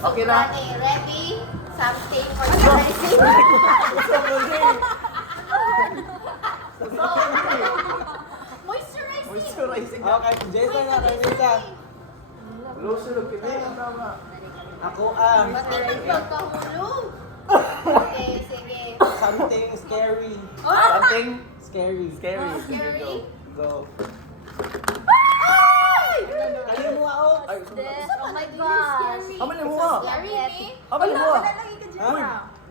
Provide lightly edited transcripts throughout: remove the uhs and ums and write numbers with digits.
Okay na? Ready? Something for the racing. Moisturizing. Moisturizing. Okay, Jessa nga, kay Jessa. Lotion of kini. Ako ang Pati magpagkahulog. Okay, sige. something scary. Something Scary. scary. Scary. Go. Ay! Kali mo ako. Ay, Oh my gosh. Aman mo ha. Scary ni? Aman mo ha. Uy,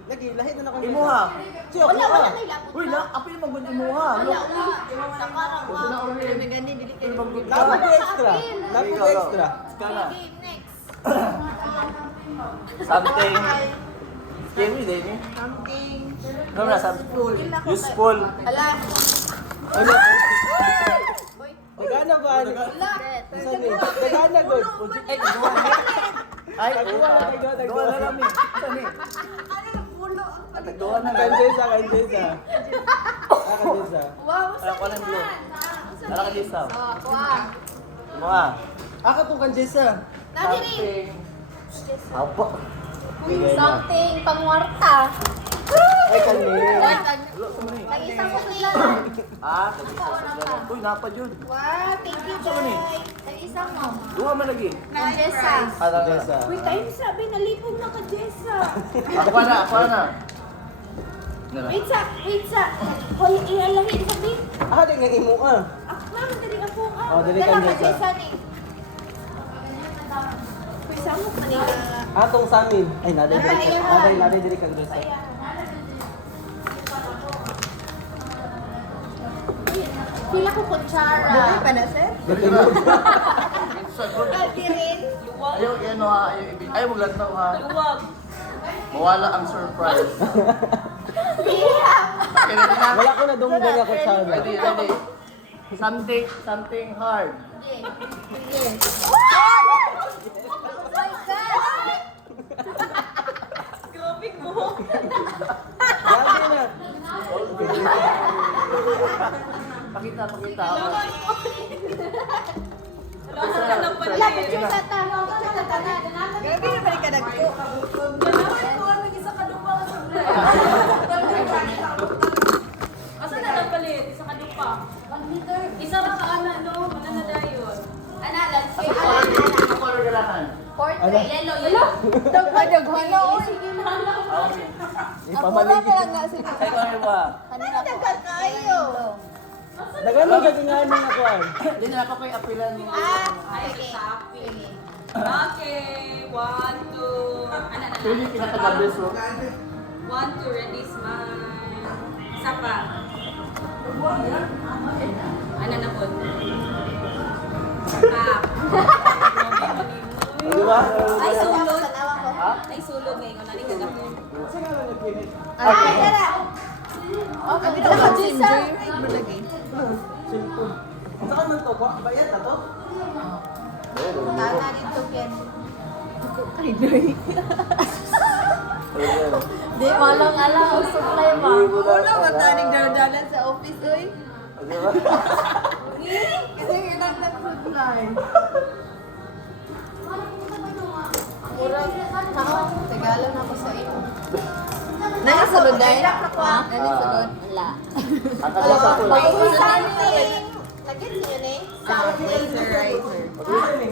lagi, lahit na ako. Imo ha. Siya, Wala, ako wala ah. na ilapot. Uy, la, apil magud imo ha. Wala, wala. Nakarang Wala na wow. uli. Apil magud ka. Lapot ko extra. Lapot ko extra. Kana. Game next. Something scary din eh. Something. Ano na something useful. Ala. Ano? Boy. Nagana ba? Wala. Saan eh? Nagana good. Ay, gawa na. Ay, Nagawa na, nagawa na. gawa na kami. Saan eh? Gawa na Kay kami. Jessa, kay Jessa. Kay Jessa. Wow, Ala ko lang blue. Ala ka disa. Oh, kuha. Mo ha. Ako to kay Jessa. Nadiri. Apa? Something pangwarta. Ay, kami. Nag-isang ko nila. Ah, kadisa. Uy, napa jud. Wow, thank you, Joy. Nag-isang mo. Duha man lagi. Kay Jessa. Ala Jessa. Uy, tayo sabi, nalipong na ka, Jessa. Ako pa na, ako na. Nara. Pizza. Hoy, ihalahin sa bin. Ah, di nga imo ah. Ma'am, dali ka po. Oh, dali ka, Jessa. Jessa ni. Uy, samok na nila. Atong sa amin. Ay, naday diri ka. Naday diri kang Jessa. Pila ko kutsara. Dali pa na, sir? Sa good. Dirin. Ayaw, yan ha. Ayaw maglatnaw ha. Luwag. Mawala ang surprise. Pila. Okay, ready na? Wala ko na dunggan ako sa Ready. Something hard. Yes. Oh my God! Grabe mo. Grabe na. Pakita. Wala, picture sa tanong. Picture sa tanan. Grabe na balik ka nagpo. Asa na lang palit? Isa ka dupa. 1 liter. Isa ra ka ana no, manana dayon. Ana, let's say, Ano color ganahan? portrait. Yellow. Daghan na oy. Sige na. Okay. Ipamaligid. Ay, kaya ba? Kanina daghan kayo. Dagan mo gagingan nga ako ay. Hindi na ako kayo apilan mo. Ah, Ay, sige. sapi. Sige. Okay, 1, 2. Ana na Pili lang. pinakagabis mo. 1, 2, ready, smile. Isa pa. Ana na po. Ah. Di ba? Ay, sulod. Tanawa ko. Ha? Ay, sulod ngayon. Nani ka na po. Ay, tara. Okay, Abi dala na ka, Jessa. Simple. Saan man to? Bayad na to? Tana dito, Ken. Di malang-alang ang supply ma. Wala, mataning dalan sa office oy. Kasi yun ang supply. Murag, Tagalog na ako sa iyo. Nani sulod dai? Ha? Nani sulod? Wala. Ang kalasa ko. Something. Lagyan niyo ni. Moisturizer.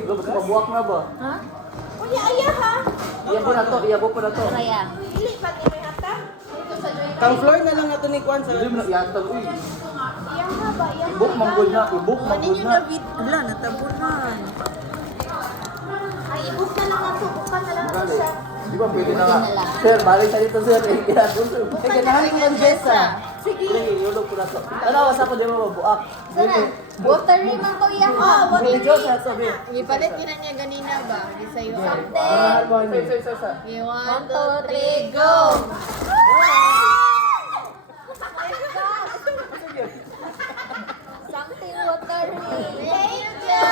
Lubos pabuwak na ba? Ha? Unya, aya ha. Iyabo po na to. Kaya. Dili pa ni may hata. Dito sa joint. Kang floor na lang ato ni Kwan sa. Hindi mo na iyatag. Uy, Iyang ha ba? Iyang ibok manggod na. Ibok Ano manggod yung na. David? Wala, natabunan. Ay, ibus na lang ako. Bukan na lang ako siya. Di ba pwede na nga? Sir, balik sa dito sir. Ay, ganahan ko ng Jessa. Sige. Sige, yulog ko na to. Ano, wasa ko di mo mabuak. Sana. Watery man to iya ha. Hey, Diyos, sabi. Ipalit yun na niya ganina ba? Di sa'yo. Something. Sa. Okay, 1, 1, 2, 3, 2, 3, go! Something watery. Thank you.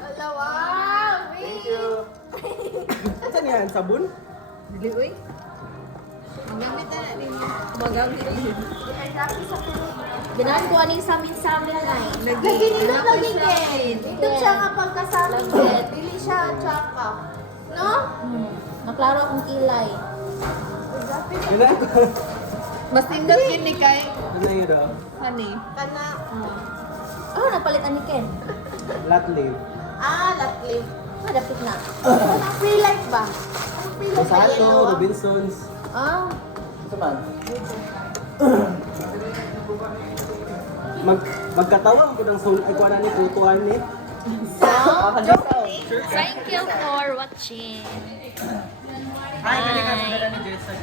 Ala, wow. Thank you. Saan yan? Sabon? Dili, uy. Magamit na na din. Magamit na din. Ganahan ko aning samin-samin na eh. Lagi. Lagi nito Anak ko lagi siya. din. Ito siya nga pagkasamin din. Dili siya tsaka. No? Klaro akong kilay. Yun na. Mas nindot yun ni Kai. Yun na yun, oh. Honey. Kana. Oh, napalitan ni Ken. Flat leaf. Lot live. Dapit na. Free life ba? Ang free life ba Rosato, yellow? Robinsons. Ito man. Magkatawang ko ng soul. Ay, kuha na ni Putuan ni. Thank you for watching. Ay, kali ka sa ni Jetson.